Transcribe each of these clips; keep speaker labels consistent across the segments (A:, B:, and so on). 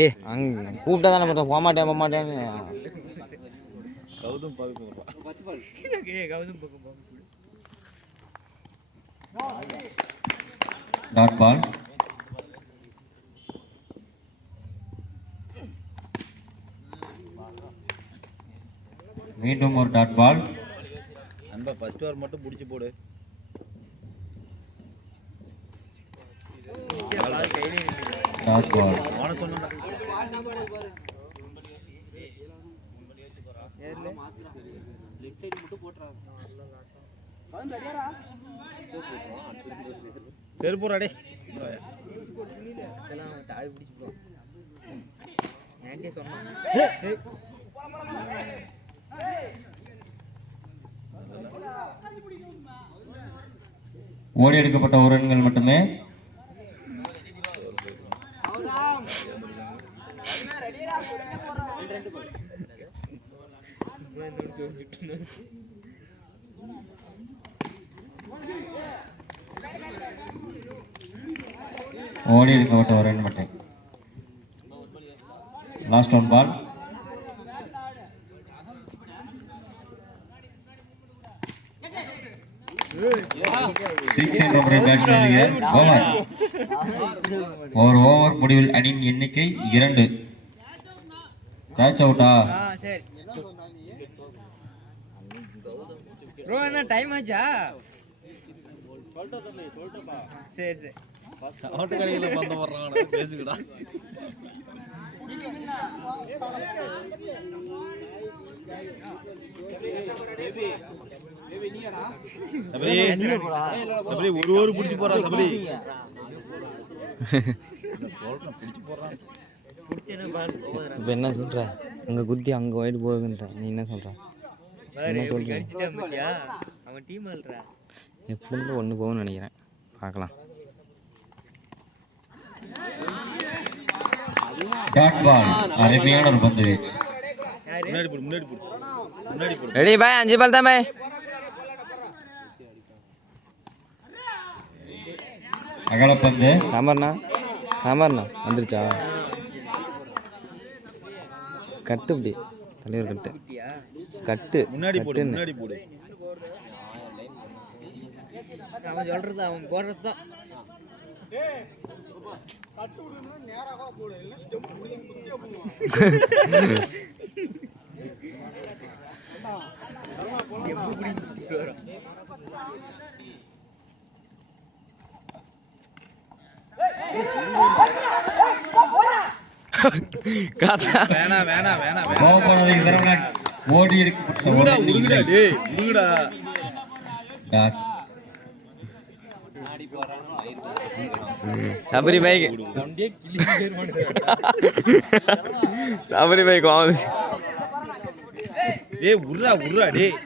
A: ஏய் அங்க கூப்பிட்டா தானே பார்த்தோம் போக மாட்டேன் போக மாட்டேன்னு.
B: Gautham
C: dot ball. மீண்டும் ஒரு டாட் பால்.
B: அன்பா ஃபர்ஸ்ட் ஓவர் மட்டும் பிடிச்சி போடு.
C: டாட் பால்
B: போன சொன்னா செருப்புறா டே
C: ஓடி எடுக்கப்பட்ட ஒரு ரன்கள் மட்டுமே ஓடி எடுக்கப்பட்ட ஒரு ரன் மட்டும் லாஸ்ட் ஒன் பால் சிக்ஸ் என்ற முறை பேட்ஸ்மேன் ஓவர் ஒரு ஓவர் முடிவில் அணியின் எண்ணிக்கை இரண்டு. கேட்ச் அவுட்டா
D: ஆ? சரி. ப்ரோ என்ன டைம் ஆச்சா? சரி சரி.
B: ஒரு ஓவர் பிடிச்சி போறா சபரி சொல்றேன் பிடிச்சி போறான்
D: பிடிச்சேன்னா பால் போகுதுடா
A: இப்போ என்ன சொல்ற? அங்கே குத்தி அங்கே ஒயிட் போகுதுன்ற. நீ என்ன சொல்ற?
D: பாரு எப்படி கடிச்சிட்டான் பாத்தியா அவன் டீம் ஆள்றா.
A: எப்படி ஒன்று போகும்னு நினைக்கிறேன். பார்க்கலாம். ரெடி பாய் அஞ்சு பால் தான் பாய்
C: அகலப்பந்து.
A: சாம்பார்ண்ணா சாம்பார்ண்ணா வந்துருச்சா? கட்டு இப்படி. தலைவர் கட்டு. கட்டு.
B: முன்னாடி போடு. முன்னாடி போடு.
D: அவன் சொல்றது அவன் போடுறது தான்.
A: காத்தா
B: வேணாம் வேணாம் வேணாம்
C: கோபப்படுவதற்கு சரவணன் ஓடி
B: டேய் உருகுடா.
C: Dot
A: Sabari bike Sabari bike வாங்குது
B: டேய் உருடா உருடா டேய்.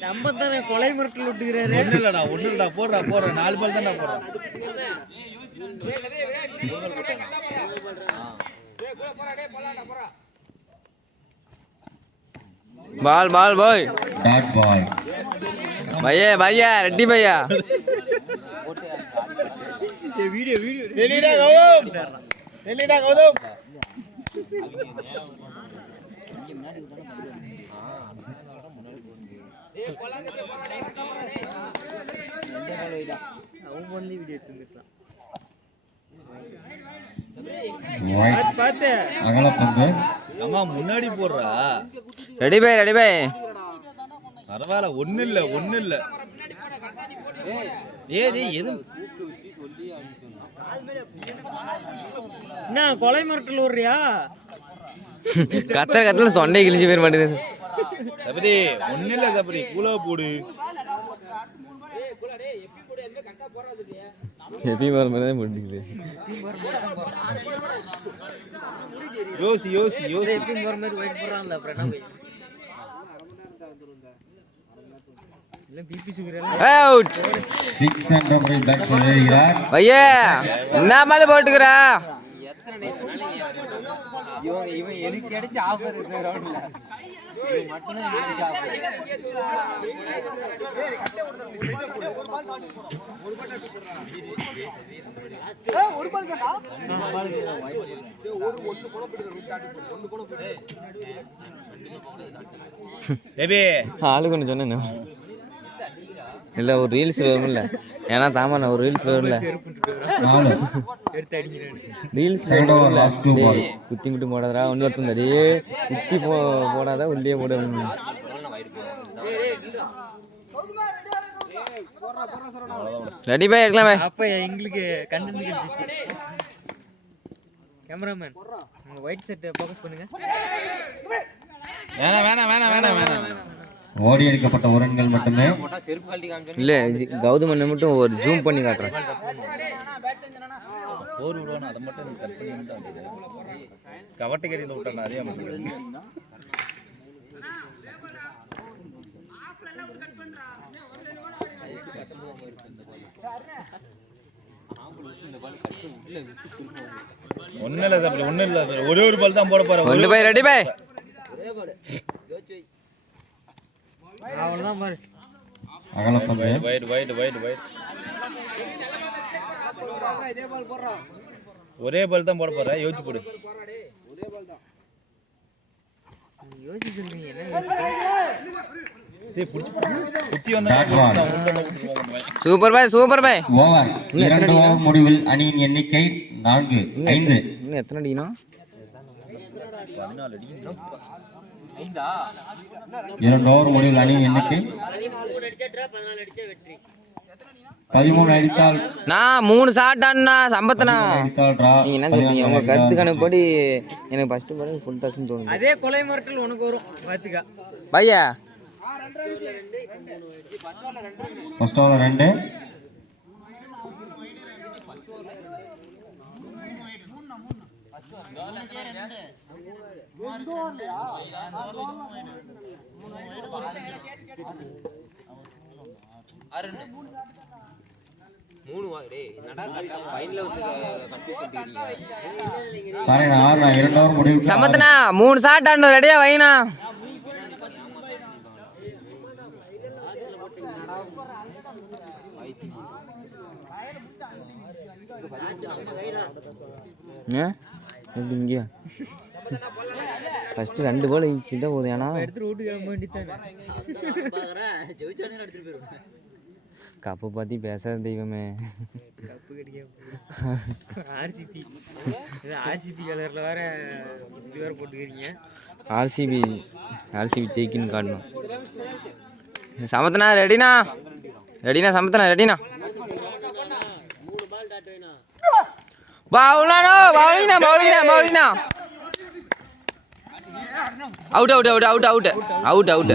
D: சம்பத்தான கொலை மிரட்டல் விட்டுக்கிறாரு.
B: ஒண்ணு இல்லடா ஒண்ணு இல்லடா போடுறா போடுறா. நாலு பால் தான்டா போடுறா.
A: Ball ball boy. பையா பையா ரெட்டி பையா.
D: வீடியோ வீடியோ
B: கௌதம்
D: வீடியோ எடுத்துருக்கான்
C: அகலப்பந்து.
B: அம்மா முன்னாடி போடுறா.
A: ரெடி பை ரெடி பை
B: பரவாயில்ல ஒண்ணு இல்ல ஒண்ணு இல்ல ஏய் டேய் எது
D: என்ன கொலை மிரட்டல் விடுறியா
A: கத்தர கத்தல தொண்டை கிழிஞ்சு போயிட மாட்டேங்குது.
B: சபரி ஒண்ணு இல்ல சபரி கூலா போடு.
A: எப்பயும் வர மாதிரி தான் போட்டுக்குது
B: யோசி யோசி யோசி.
D: எப்பயும் போற மாதிரி வெயிட் போடுறான்ல அப்புறம் என்ன போய்
A: என்ன மாதிரி போட்டுக்கிறா?
D: இவன் இவன் எனக்கு கிடைச்ச ஆஃபர் இந்த ரவுண்ட்ல இவன்
A: ஆளு கொண்டு சொன்னேன். இல்லை ஒரு ரீல்ஸ் வரும்ல. ஏன்னா தாமா நான் ஒரு ரீல்ஸ் வரும்ல. ரீல்ஸ். குத்தி முட்டு போடாதடா. ஒன்று ஒருத்தன் டேய் குத்தி போ போடாத உள்ளே போட. ரெடி பாய் எடுக்கலாமே.
D: அப்ப எங்களுக்கு கண்டென்ட் கிடைச்சிச்சு. கேமராமேன் உங்க ஒயிட் செட் ஃபோக்கஸ் பண்ணுங்க.
B: வேணாம் வேணாம் வேணாம் வேணாம் வேணாம்.
C: ஓடி எடுக்கப்பட்ட ஒரு ரன்கள் மட்டுமே?
A: இல்லை கௌதமனை மட்டும் ஒரு ஜூம் பண்ணி காட்டுறேன்.
B: போர் விடுவானு அதை மட்டும் எனக்கு கட் பண்ணி தான் கவட்டை கறியில் விட்டான் அதே மாதிரி ஒன்றும் இல்லை சார் ஒன்றும் இல்லை ஒரே ஒரு பால் தான் போட
A: பாய் ரெடி பாய்
D: அவ்வளவுதான் பாரு.
C: அகலப்பந்து
B: வைட் வைட் வைட் வைட் ஒரே பால் தான் போட போகிறேன் யோசிச்சு போடு.
A: Super boy super boy
C: over இரண்டு ஓவர் முடிவில் அணியின் எண்ணிக்கை நான்கு ஐந்து.
A: இன்னும் எத்தனை அடிக்கணும்
C: இரண்டு ஓவர் முடிவில் அணியின் எண்ணிக்கை? பதிமூணு அடித்தால்
A: நான் மூணு ஷாட் ஆனா சம்பத்தனா
C: அடித்தால் டிரா
A: நீங்க என்ன சொல்றீங்க? உங்க கருத்து கணக்குப்படி எனக்கு ஃபர்ஸ்ட் பாருங்க ஃபுல் டஸ்ன்னு தோணுது.
D: அதே கொலை மிரட்டல் உனக்கு வரும் பாத்துக்கா.
A: பையா?
C: ஃபர்ஸ்ட் ஓவர் ரெண்டு.
D: மூணு வா டேய் நடா கரெக்டா ஃபைனல்ல வந்து
C: சாரி நான் நான் இரண்டு ஓவர்
A: மூணு ஷாட் ஆடணும் ரெடியா வைனா. ஏன்? எப்படி இங்கேயா? ஃபஸ்ட்டு ரெண்டு பால் தான் போதும். ஏன்னா கப்பை பற்றி பேசாத தெய்வமே.
D: ஆர்சிபி இது ஆர்சிபி கலர்ல வேற இது வேற போட்டுக்கிறீங்க.
A: ஆர்சிபி ஆர்சிபி ஜெயிக்குன்னு காட்டணும். சமத்தனா ரெடினா? ரெடினா சமத்தனா ரெடினா? பவுலானோ பவுலினா பவுலினா Paulina? Out out out out out out out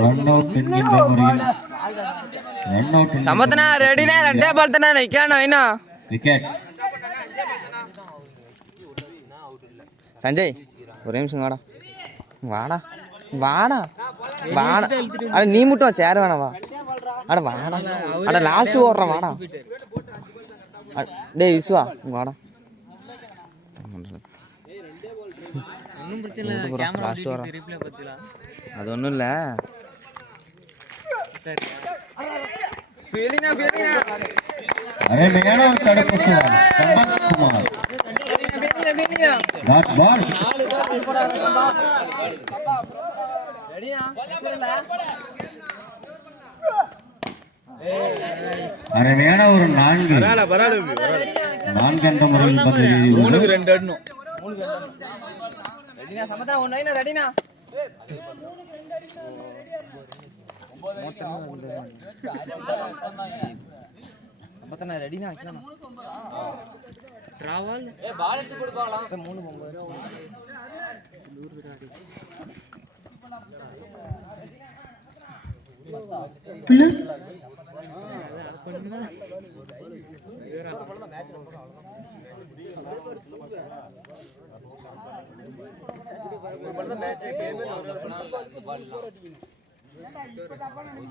A: சமத்தனா ரெடினா ரெண்டே பால் தானே நிற்கிறானோ என்ன
C: விக்கெட்
A: சஞ்சய் ஒரு நிமிஷம் வாடா. வாடா வாடா. வாடா. அட நீ மட்டும் சேர் வேணாம் வா. அட வாடா. அட லாஸ்ட் ஓடுறேன் வாடா. டேய் விஸ்வா வாடா.
D: ஒன்றும் பிரச்சனை இல்லை. கேமரா
A: last வரோம்.
D: ரிப்ளை பார்த்துக்கலாம்
A: அது ஒன்றும் இல்லை.
C: அருமையான ஒரு தடுப்பு சுவர் சம்பத் குமார் டாட் பால் அருமையான ஒரு நான்கு? நான்கு என்ற முறையில் பந்து எழுதியுள்ளது
B: ரெண்டு రెడీనా
A: సముద్రం ఉన్నాయినా రెడీనా பத்தனா ரெடினா
D: டிராவல்
B: ஏ பால் எடுத்து போடு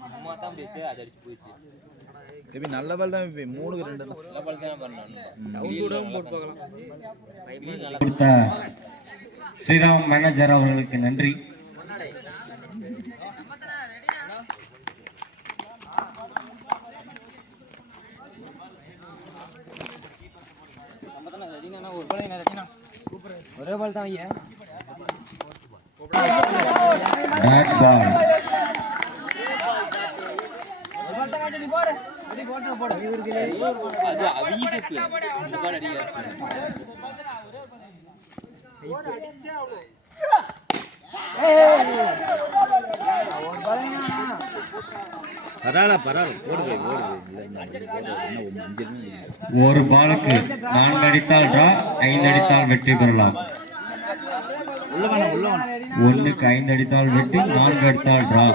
B: அம்மா தான் போயிடுச்சு ரெண்டு நல்ல தான்
C: பண்ணலாம் ஸ்ரீராம் மேனேஜர் அவர்களுக்கு நன்றி.
D: ஒரு
B: அஞ்சு ball தான். இன்னும் ஒரு அஞ்சு run இருக்கு.
C: ஒரு பாலுக்கு நான்கு அடித்தால் டிரா ஐந்து அடித்தால் வெற்றி பெறலாம். ஒன்றுக்கு ஐந்து அடித்தால் வெற்றி நான்கு அடித்தால் டிரா